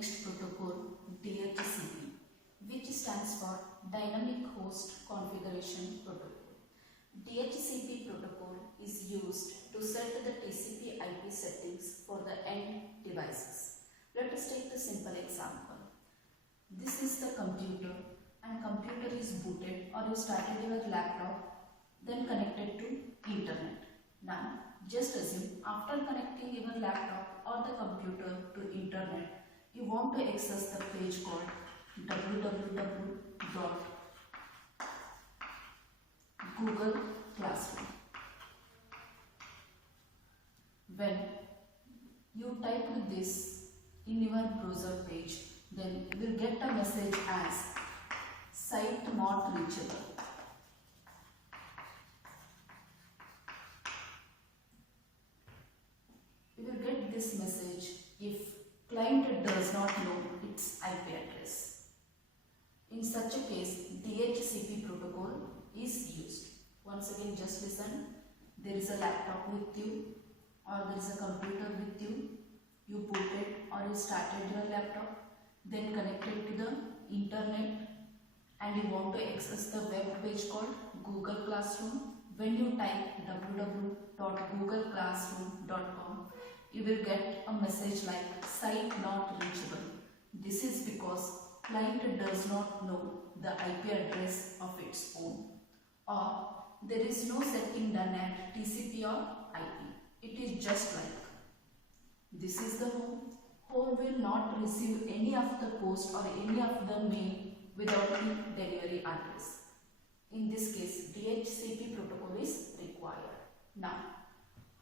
next protocol, DHCP, which stands for Dynamic Host Configuration Protocol. DHCP protocol is used to set the TCP/IP settings for the end devices. Let us take the simple example. This is the computer, and computer is booted, or you started your laptop, then connected to internet. Now, just assume after connecting your laptop or the computer to internet, you want to access the page called www.google Classroom. When you type this in your browser page, then you will get a message as site not reachable. You will get this message if client does not know its IP address. In such a case, DHCP protocol is used. Once again, just listen. There is a laptop with you, or there is a computer with you. You booted or you started your laptop, then connected to the internet, and you want to access the web page called Google Classroom. When you type www.googleclassroom.com, you will get a message like site not reachable. This is because client does not know the IP address of its own, or there is no setting done at TCP or IP. It is just like this is the home. Home will not receive any of the post or any of the mail without the delivery address. In this case, DHCP protocol is required. Now,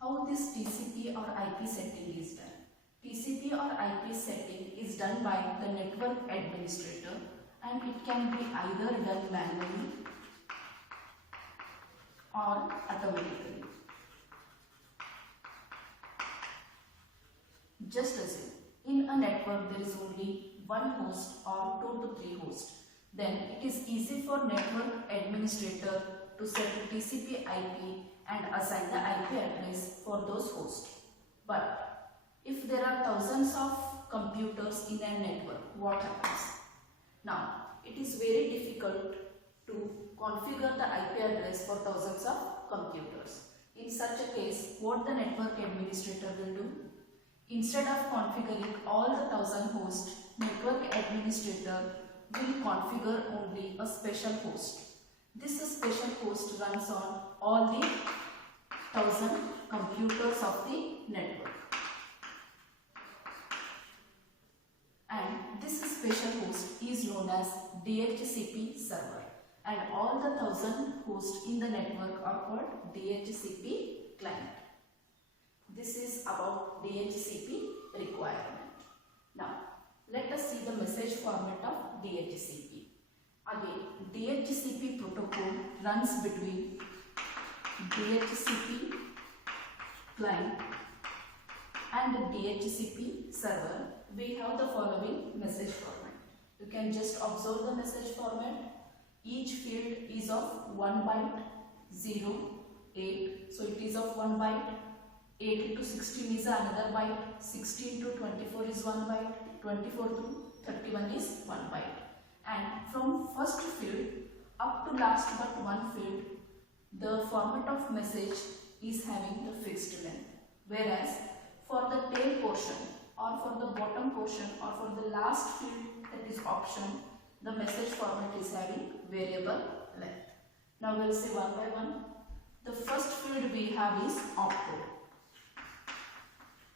how this TCP or IP setting is done? TCP or IP setting is done by the network administrator, and it can be either done manually or automatically. Just assume in a network there is only one host or 2 to 3 hosts. Then it is easy for network administrator to set TCP/IP and assign the IP address for those hosts. But if there are thousands of computers in a network, what happens? Now, it is very difficult to configure the IP address for thousands of computers. In such a case, what the network administrator will do? Instead of configuring all the 1000 hosts, network administrator will configure only a special host. This special host runs on all the 1000 computers of the network. And this special host is known as DHCP server. And all the 1000 hosts in the network are called DHCP client. This is about DHCP requirement. Now, let us see the message format of DHCP. Again, DHCP protocol runs between DHCP client and DHCP server. We have the following message format. You can just observe the message format. Each field is of 1 byte, 0, 8. So it is of 1 byte. 8 to 16 is another byte. 16 to 24 is 1 byte. 24 to 31 is 1 byte. And from first field up to last but one field, the format of message is having the fixed length. Whereas for the tail portion, or for the bottom portion, or for the last field, that is option, the message format is having variable length. Now we will say one by one. The first field we have is opcode.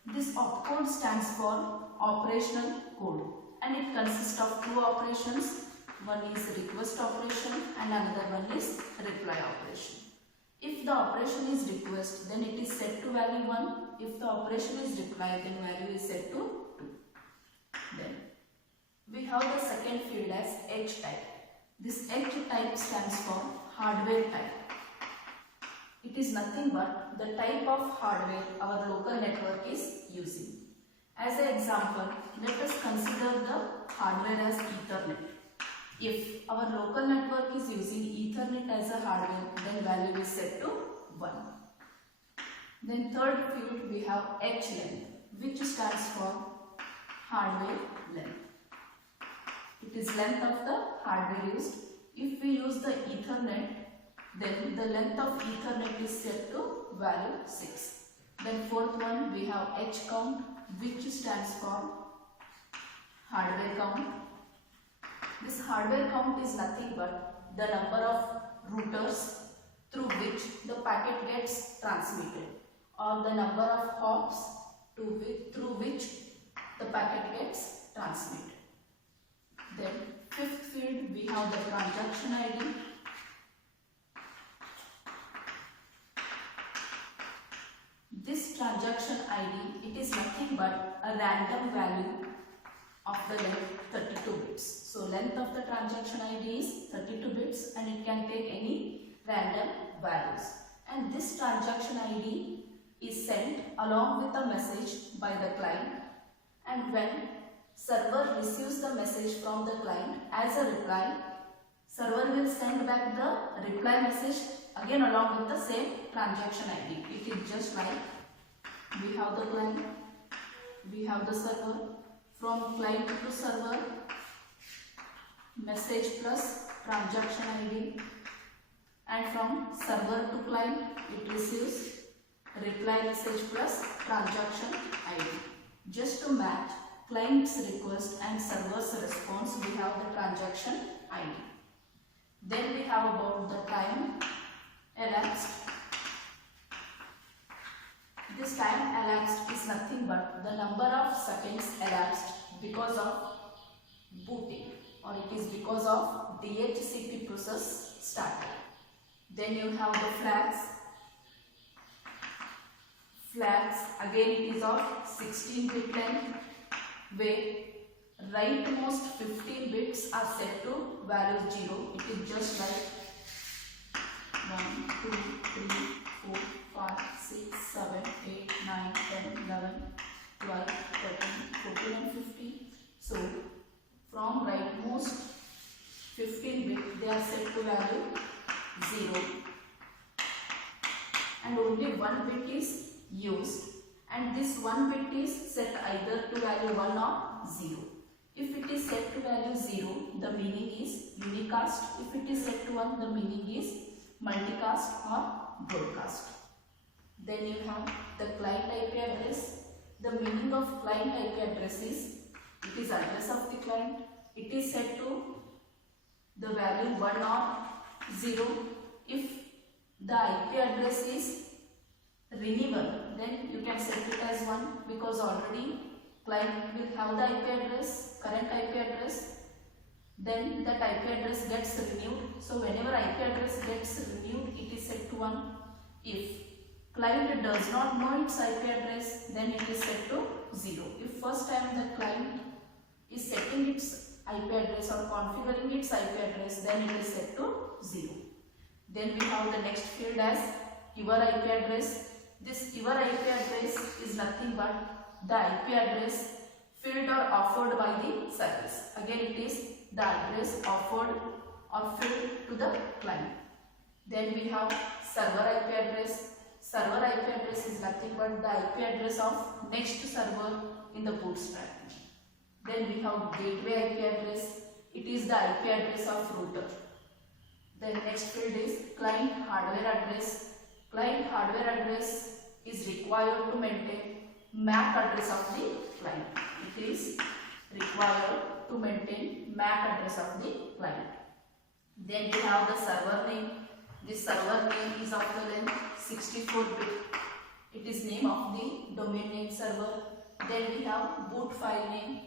This opcode stands for operational code, and it consists of 2 operations. One is request operation and another one is reply operation. If the operation is request, then it is set to value 1. If the operation is reply, then value is set to 2. Then we have the second field as H type. This H type stands for hardware type. It is nothing but the type of hardware our local network is using. As an example, let us consider the hardware as Ethernet. If our local network is using Ethernet as a hardware, then value is set to 1. Then third field we have H length, which stands for hardware length. It is length of the hardware used. If we use the Ethernet, then the length of Ethernet is set to value 6. Then fourth one, we have H count, which stands for hardware count. This hardware count is nothing but the number of routers through which the packet gets transmitted, or the number of hops through which the packet gets transmitted. Then fifth field, we have the transaction ID. This transaction ID, it is nothing but a random value of the length 32 bits. So length of the transaction ID is 32 bits and it can take any random values. And this transaction ID is sent along with a message by the client, and when server receives the message from the client as a reply, server will send back the reply message again along with the same transaction ID. It is just like we have the client, we have the server. From client to server, message plus transaction ID, and from server to client, it receives reply message plus transaction ID. Just to match client's request and server's response, we have the transaction ID. Then we have about the time elapsed. This time elapsed is nothing but the number of seconds elapsed because of booting, or it is because of DHCP process started. Then you have the flags. Flags again it is of 16-bit length, where rightmost 15 bits are set to value 0. It is just like 1, 2, 3, 4, 5, 6, 7, 8, 9, 10, 11, 12, 13, 14 and 15. So from rightmost 15 bit they are set to value 0, and only 1 bit is used, and this 1 bit is set either to value 1 or 0. If it is set to value 0, the meaning is unicast. If it is set to 1, the meaning is multicast or broadcast. Then you have the client IP address. The meaning of client IP address is, it is address of the client. It is set to the value 1 or 0. If the IP address is renewable, then you can set it as 1, because already client will have the IP address, current IP address. Then that IP address gets renewed. So whenever IP address gets renewed, it is set to 1. If client does not know its IP address, then it is set to 0. If first time the client is setting its IP address or configuring its IP address, then it is set to 0. Then we have the next field as your IP address. This your IP address is nothing but the IP address filled or offered by the service. Again it is the address offered or filled to the client. Then we have server IP address. Server IP address is nothing but the IP address of next server in the bootstrap. Then we have gateway IP address. It is the IP address of router. Then next field is client hardware address. Client hardware address is required to maintain MAC address of the client. It is required to maintain MAC address of the client. Then we have the server name. This server name is of the length 64-bit. It is name of the domain name server. Then we have boot file name.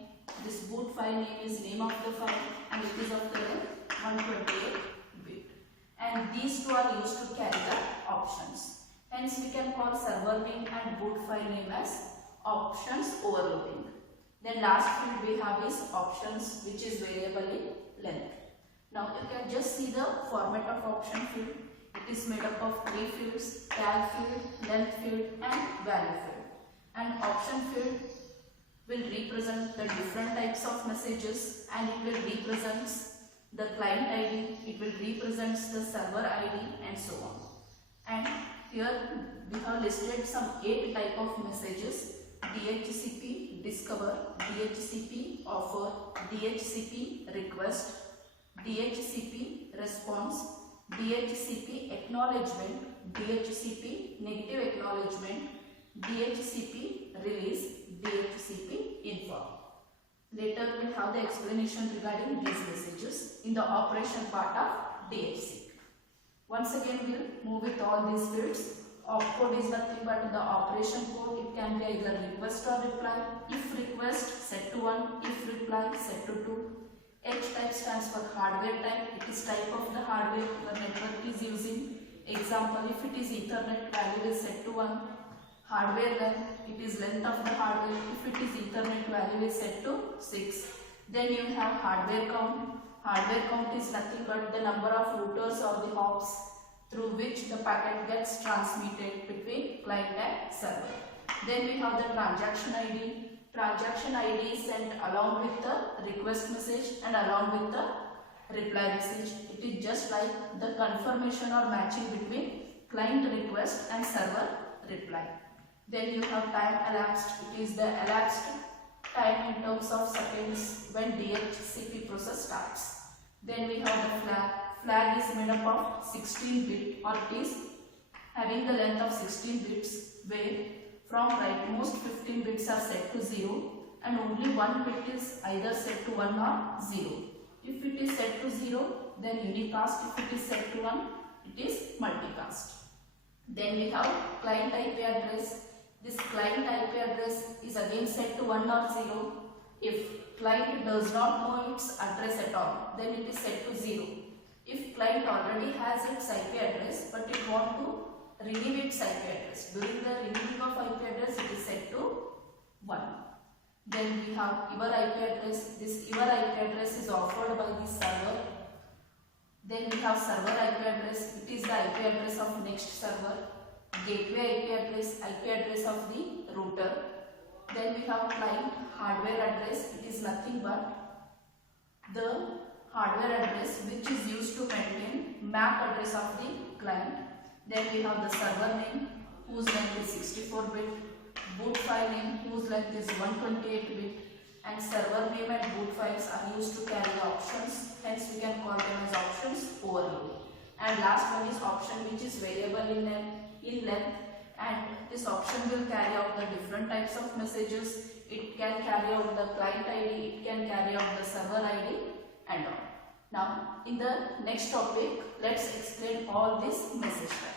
This boot file name is name of the file and it is of the length 128-bit. And these two are used to carry the options. Hence we can call server name and boot file name as options overloading. Then last field we have is options, which is variable in length. Now you can just see the format of option field. It is made up of 3 fields: tag field, length field and value field. And option field will represent the different types of messages, and it will represent the client ID, it will represent the server ID and so on. And here we have listed some 8 type of messages. DHCP discover, DHCP offer, DHCP request, DHCP response, DHCP acknowledgement, DHCP negative acknowledgement, DHCP release, DHCP inform. Later we will have the explanation regarding these messages in the operation part of DHCP. Once again we will move with all these fields. Opcode is nothing but the operation code. It can be either request or reply. If request, set to 1. If reply, set to 2. H type stands for hardware type. It is type of the hardware the network is using. Example, if it is Ethernet, value is set to 1. Hardware length, it is length of the hardware. If it is Ethernet, value is set to 6. Then you have hardware count. Hardware count is nothing but the number of routers or the hops through which the packet gets transmitted between client and server. Then we have the transaction ID. Transaction ID is sent along with the request message and along with the reply message. It is just like the confirmation or matching between client request and server reply. Then you have time elapsed. It is the elapsed time in terms of seconds when DHCP process starts. Then we have the flag. Flag is made up of 16 bit, or it is having the length of 16 bits where from rightmost 15 bits are set to 0 and only one bit is either set to 1 or 0. If it is set to 0, then unicast. If it is set to 1, it is multicast. Then we have client IP address. This client IP address is again set to 1 or 0. If client does not know its address at all, then it is set to 0. If client already has its IP address but it want to renew its IP address, during the renewing of IP address it is set to 1. Then we have your IP address. This your IP address is offered by the server. Then we have server IP address. It is the IP address of next server. Gateway IP address of the router. Then we have client hardware address. It is nothing but the hardware address which is used to maintain MAC address of the client. Then we have the server name whose length is 64 bit, boot file name whose length is 128 bit, and server name and boot files are used to carry options, hence we can call them as options overload. And last one is option which is variable in length, and this option will carry out the different types of messages. It can carry out the client ID, it can carry out the server ID and all. Now in the next topic, let's explain all these message types.